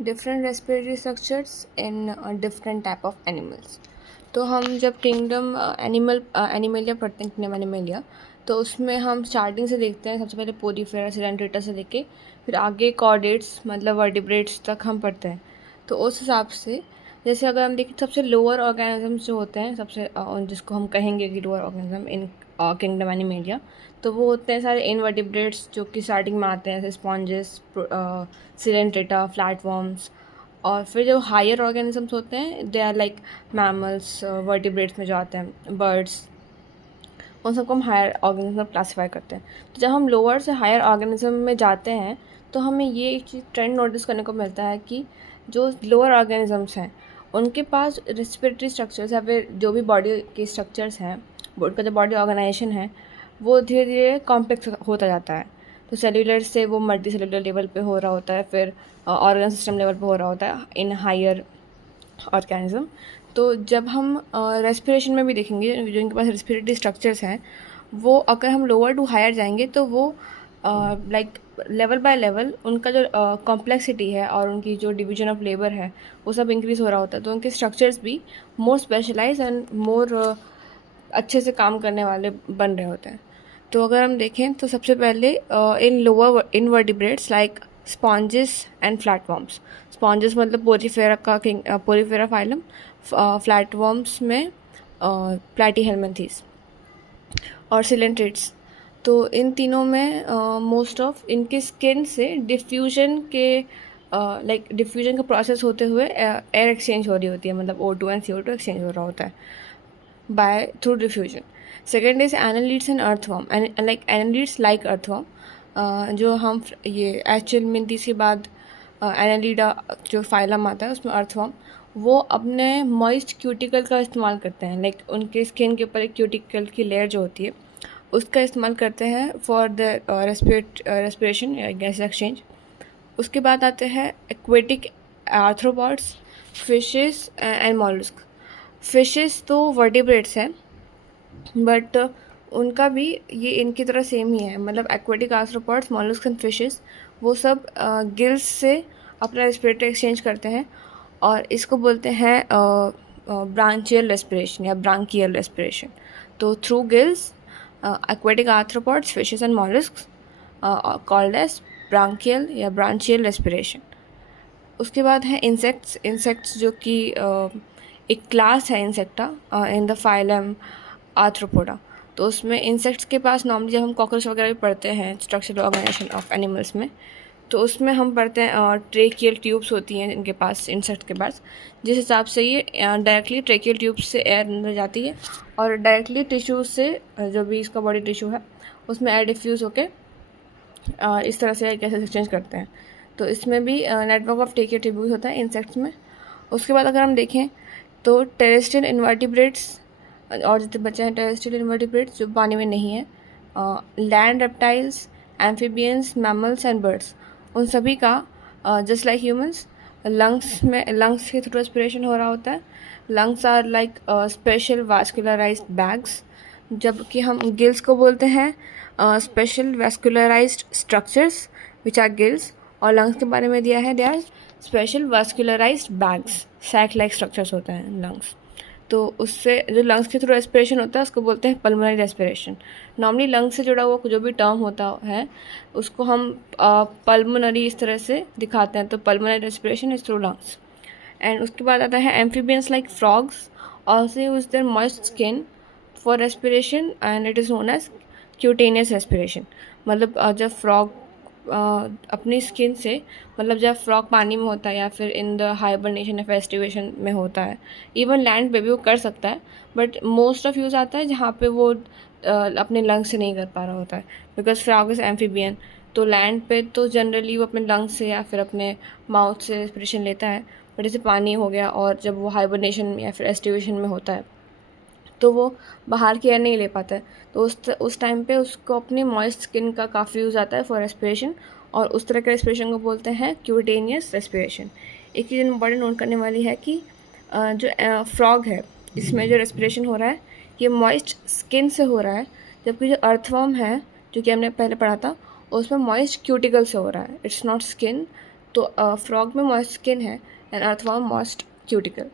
Different respiratory structures in different type of animals. तो हम जब किंगडम एनिमलिया पढ़ते हैं, किंगडम एनिमलिया, तो उसमें हम स्टार्टिंग से देखते हैं। सबसे पहले पोरीफेरा सिलेंट्रेटा से लेके फिर आगे कॉर्डेट्स मतलब वर्टिब्रेट्स तक हम पढ़ते हैं। तो उस हिसाब से जैसे अगर हम देखें सबसे लोअर ऑर्गेनिजम्स जो होते हैं, सबसे जिसको हम कहेंगे कि lower organism in kingdom Animalia, तो वो होते हैं सारे इनवर्टिब्रेट्स जो कि स्टार्टिंग में आते हैं, जैसे स्पॉन्जेस, सिलेंट्रेटा, फ्लैटवर्म्स। और फिर जो हायर ऑर्गेनिजम्स होते हैं they are like mammals, vertebrates में जो आते हैं, बर्ड्स, उन सबको हम हायर ऑर्गेनिज्म में क्लासीफाई करते हैं। तो जब हम लोअर से हायर ऑर्गेनिज्म में जाते हैं तो हमें ये एक चीज़ ट्रेंड नोटिस करने को मिलता है कि जो लोअर ऑर्गेनिजम्स हैं उनके पास रेस्पिरेटरी स्ट्रक्चर्स या फिर जो भी बॉडी के स्ट्रक्चर्स हैं, उनका जो बॉडी ऑर्गेनाइजेशन है वो धीरे धीरे कॉम्प्लेक्स होता जाता है। तो सेल्यूलर से वो मल्टी सेल्यूलर लेवल पे हो रहा होता है, फिर ऑर्गन सिस्टम लेवल पे हो रहा होता है इन हायर ऑर्गेनिज्म। तो जब हम रेस्पिरेशन में भी देखेंगे जो इनके पास रेस्पिरेटरी स्ट्रक्चर्स हैं, वो अगर हम लोअर टू हायर जाएंगे तो वो लाइक लेवल बाय लेवल उनका जो कॉम्प्लेक्सिटी है और उनकी जो डिवीजन ऑफ लेबर है वो सब इंक्रीज़ हो रहा होता है। तो उनके स्ट्रक्चर्स भी मोर स्पेशलाइज एंड मोर अच्छे से काम करने वाले बन रहे होते हैं। तो अगर हम देखें तो सबसे पहले इन lower invertebrates like sponges and flatworms. Sponges मतलब पोरीफेरा का पोरीफेरा फाइलम, फ्लैटवर्म्स में प्लैटीहेल्मिन्थीज और सिलेंट्रेट्स। तो इन तीनों में मोस्ट ऑफ इनके स्किन से डिफ्यूजन के लाइक डिफ्यूजन का प्रोसेस होते हुए एयर एक्सचेंज हो रही होती है, मतलब O2 एंड CO2 एक्सचेंज हो रहा होता है by through diffusion. Second is annelids and earthworm, like annelids like earthworm, जो हम ये एचेलमिन्थीज के बाद एनालिडा जो फाइलम आता है उसमें अर्थवर्म, वो अपने मॉइस्ट क्यूटिकल का इस्तेमाल करते हैं। लाइक उनके स्किन के ऊपर एक क्यूटिकल की लेयर जो होती है उसका इस्तेमाल करते हैं फॉर द रेस्पिरेशन या गैस एक्सचेंज। उसके बाद आते हैं aquatic arthropods, fishes and mollusc. Fishes तो वर्टिब्रेट्स हैं बट उनका भी ये इनकी तरह सेम ही है, मतलब aquatic arthropods, mollusc and fishes वो सब गिल्स से अपना रेस्पिरेटरी एक्सचेंज करते हैं और इसको बोलते हैं ब्रांचियल रेस्पिरेशन या ब्रांकियल रेस्पिरेशन। तो through gills aquatic arthropods, fishes and mollusks called as branchial या branchial respiration। उसके बाद है इंसेक्ट्स जो कि एक क्लास है insecta in the phylum arthropoda. तो उसमें इंसेक्ट्स के पास नॉर्मली जब हम कॉकरोच वगैरह भी पढ़ते हैं स्ट्रक्चरल ऑर्गेनाइजेशन ऑफ एनिमल्स में, तो उसमें हम पढ़ते हैं ट्रेकियल ट्यूब्स होती हैं इनके पास, इंसेक्ट के पास, जिस हिसाब से ये डायरेक्टली ट्रेकियल ट्यूब्स से एयर अंदर जाती है और डायरेक्टली टिश्यूज से जो भी इसका बॉडी टिश्यू है उसमें एयर डिफ्यूज़ होके इस तरह से गैसेस एक्सचेंज करते हैं। तो इसमें भी नेटवर्क ऑफ ट्रेकियल ट्यूब्स होता है इंसेक्ट्स में। उसके बाद अगर हम देखें तो टेरेस्ट्रियल इन्वर्टिब्रेट्स और जितने बचे हैं टेरेस्ट्रियल इन्वर्टिब्रेट्स जो पानी में नहीं है, land reptiles, amphibians, mammals and birds, उन सभी का जस्ट लाइक ह्यूमंस लंग्स के थ्रू रेस्पिरेशन हो रहा होता है। Lungs are like special vascularised bags, जबकि हम गिल्स को बोलते हैं special vascularised structures which are gills. और लंग्स के बारे में दिया है they are special vascularised bags, sac like structures होते हैं लंग्स। तो उससे जो लंग्स के थ्रू रेस्पिरेशन होता है उसको बोलते हैं पल्मोनरी रेस्पिरेशन। नॉर्मली लंग्स से जुड़ा हुआ जो भी टर्म होता है उसको हम पल्मोनरी इस तरह से दिखाते हैं, तो pulmonary respiration is through lungs. And उसके बाद आता है amphibians like frogs also use their moist skin for respiration and it is known as cutaneous respiration. मतलब जब फ्रॉग अपनी स्किन से, मतलब जब फ्रॉग पानी में होता है या फिर इन द हाइबरनेशन या फेस्टिवेशन में होता है, इवन लैंड पे भी वो कर सकता है, बट मोस्ट ऑफ यूज़ आता है जहाँ पे वो अपने लंग्स से नहीं कर पा रहा होता है, बिकॉज फ्रॉग इज़ एम्फीबियन। तो लैंड पे तो जनरली वो अपने लंग्स से या फिर अपने माउथ से रेस्पिरेशन लेता है, बट जैसे पानी हो गया और जब वो हाइबरनेशन या फिर एस्टिवेशन में होता है तो वो बाहर की एयर नहीं ले पाता है। तो उस टाइम पे उसको अपनी मॉइस्ट स्किन का काफ़ी यूज़ आता है फॉर रेस्पिरेशन, और उस तरह के रेस्पिरेशन को बोलते हैं क्यूटेनियस रेस्पिरेशन। एक चीज़ इम्पॉर्टेंट नोट करने वाली है कि जो फ्रॉग है इसमें जो रेस्पिरेशन हो रहा है ये मॉइस्ट स्किन से हो रहा है, जबकि जो अर्थवर्म है जो कि हमने पहले पढ़ा था उसमें मॉइस्ट क्यूटिकल से हो रहा है, इट्स नॉट स्किन। तो फ्रॉग में मॉइस्ट स्किन है एंड अर्थवर्म मॉइस्ट क्यूटिकल।